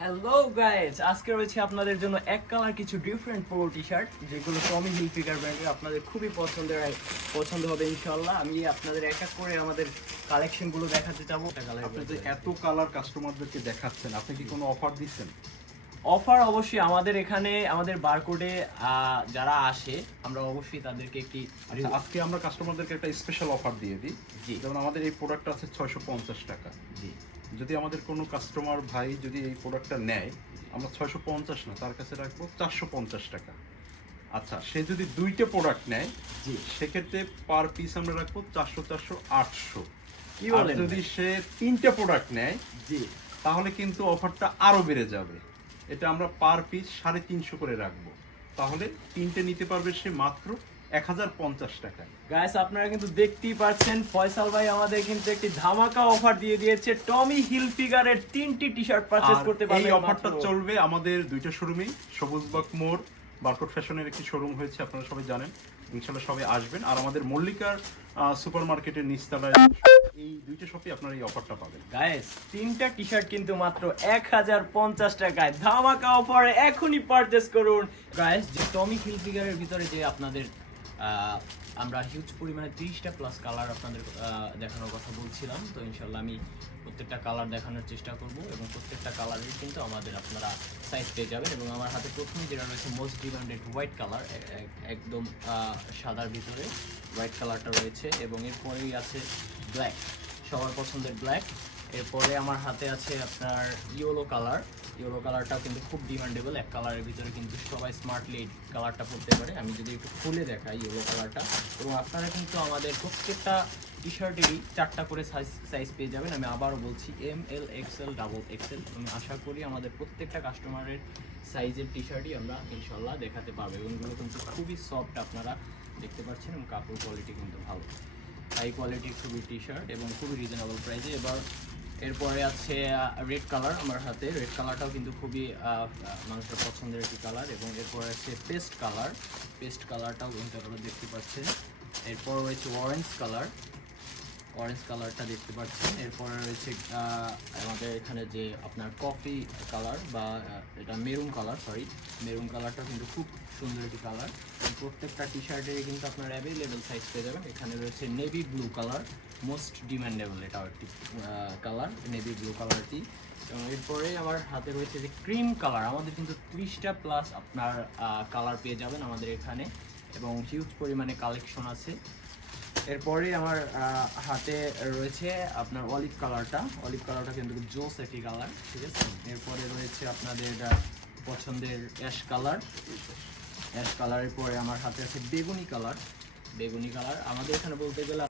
Hello guys, আজকে রয়েছে আপনাদের জন্য এক কালার কিছু ডিফারেন্ট পোলো টি শার্ট যেগুলো টমি হিলফিগার ব্র্যান্ডের, আপনাদের খুবই পছন্দ হবে ইনশাআল্লাহ। আমি আপনাদের এক এক করে আমাদের কালেকশনগুলো দেখাতে চাবো। আপনি যে এত কালার কাস্টমারদেরকে দেখাচ্ছেন, আপনি কি কোনো অফার দিচ্ছেন? অফার অবশ্যই আমাদের এখানে আমাদের বারকোডে যারা আসে আমরা অবশ্যই তাদেরকে একটি আচ্ছা, আজকে আমরা কাস্টমারদেরকে একটা স্পেশাল অফার দিয়ে দিই। জি। যেমন আমাদের এই প্রোডাক্টটা আছে 650 টাকা। জি। যদি আমাদের কোনো কাস্টমার ভাই যদি এই প্রোডাক্টটা নেয়, আমরা 650 না, তার কাছে রাখবো 450 টাকা। আচ্ছা, সে যদি দুইটা প্রোডাক্ট নেয়, জি, সেক্ষেত্রে পার পিস আমরা রাখবো 400, 400, 800। কি আর বলেন? যদি সে তিনটা প্রোডাক্ট নেয়, জি, তাহলে কিন্তু অফারটা আরো বেড়ে যাবে। এটা আমরা পার পিস 350 করে রাখবো। তাহলে তিনটে নিতে পারবে সে মাত্র 1050 টাকায়। গাইস আপনারা কিন্তু দেখতেই পাচ্ছেন ফয়সাল ভাই আমাদের কিন্তু একটি ধামাকা অফার দিয়ে দিয়েছে। টমি হিলফিগারের 3টি টি শার্ট পারচেজ আর করতে এই পারবেন। অফারটা চলবে আমাদের দুইটা শোরুমেই। সবুজবাগ মোড় বারকোড ফ্যাশনের একটি শোরুম হয়েছে, আপনারা সবাই জানেন। ইনশাল্লাহ সবাই আসবেন। আর আমাদের মল্লিকার সুপার মার্কেটের নিচতলায় এই দুইটা শপে আপনারা এই অফারটা পাবেন। গাইস তিনটা টি শার্ট কিন্তু মাত্র 1050 টাকায় ধামাকা অফারে এখনই পারচেজ করুন। গাইস যে টমি হিলফিগারের ভিতরে যে আপনাদের আমরা হিউজ পরিমাণে 30টা প্লাস কালার আপনাদের দেখানোর কথা বলছিলাম, তো ইনশাল্লাহ আমি প্রত্যেকটা কালার দেখানোর চেষ্টা করব এবং প্রত্যেকটা কালারের কিন্তু আমাদের আপনারা সাইজ পেয়ে যাবেন। এবং আমার হাতে প্রথমে যেটা রয়েছে মোস্ট ডিমান্ডেড হোয়াইট কালার, একদম সাদার ভিতরে হোয়াইট কালারটা রয়েছে এবং এরপরেই আছে ব্ল্যাক, সবার পছন্দের ব্ল্যাক। এরপরে আমার হাতে আছে আপনার ইয়েলো কালার। ইয়েলো কালারটাও কিন্তু খুব ডিমান্ডেবল, এক কালারের ভিতরে কিন্তু সবাই স্মার্টলি এই কালারটা পরতে পারে। আমি যদি একটু খুলে দেখাই ইয়েলো কালারটা, এবং আপনারা কিন্তু আমাদের প্রত্যেকটা টি শার্টেরই 4টা করে সাইজ পেয়ে যাবেন। আমি আবারও বলছি ML XL ডাবল XL। আমি আশা করি আমাদের প্রত্যেকটা কাস্টমারের সাইজের টি শার্টই আমরা ইনশাল্লাহ দেখাতে পারবো এবং এগুলো কিন্তু খুবই সফট আপনারা দেখতে পাচ্ছেন এবং কাপড় কোয়ালিটি কিন্তু ভালো, হাই কোয়ালিটির খুবই টি শার্ট এবং খুবই রিজনেবল প্রাইসে। এবার এরপরে আছে রেড কালার, আমার হাতে রেড কালারটাও কিন্তু খুবই মানুষের পছন্দের একটি কালার। এবং এরপরে আছে পেস্ট কালার, পেস্ট কালারটাও কিন্তু আপনারা দেখতে পাচ্ছেন। এরপর রয়েছে অরেঞ্জ কালার, অরেঞ্জ কালারটা দেখতে পাচ্ছেন। এরপরে রয়েছে আমাদের এখানে যে আপনার কফি কালার বা এটা মেরুন কালার, মেরুন কালারটা কিন্তু খুব সুন্দর একটি কালার। প্রত্যেকটা টি শার্টের কিন্তু আপনার অ্যাভেলেবেল সাইজ পেয়ে যাবেন। এখানে রয়েছে navy blue colour, most demandable এটাও একটি কালার, নেভি ব্লু কালারটি। এবং এরপরে আমার হাতে রয়েছে যে ক্রিম কালার, আমাদের কিন্তু 30টা প্লাস আপনার কালার পেয়ে যাবেন আমাদের এখানে এবং হিউজ পরিমাণে কালেকশন আছে। এরপরে আমার হাতে রয়েছে আপনার অলিভ কালারটা কিন্তু জোস একটি কালার, ঠিক আছে। এরপরে রয়েছে আপনাদের পছন্দের অ্যাশ কালারের পরে আমার হাতে আছে বেগুনি কালার। আমাদের এখানে বলতে গেলে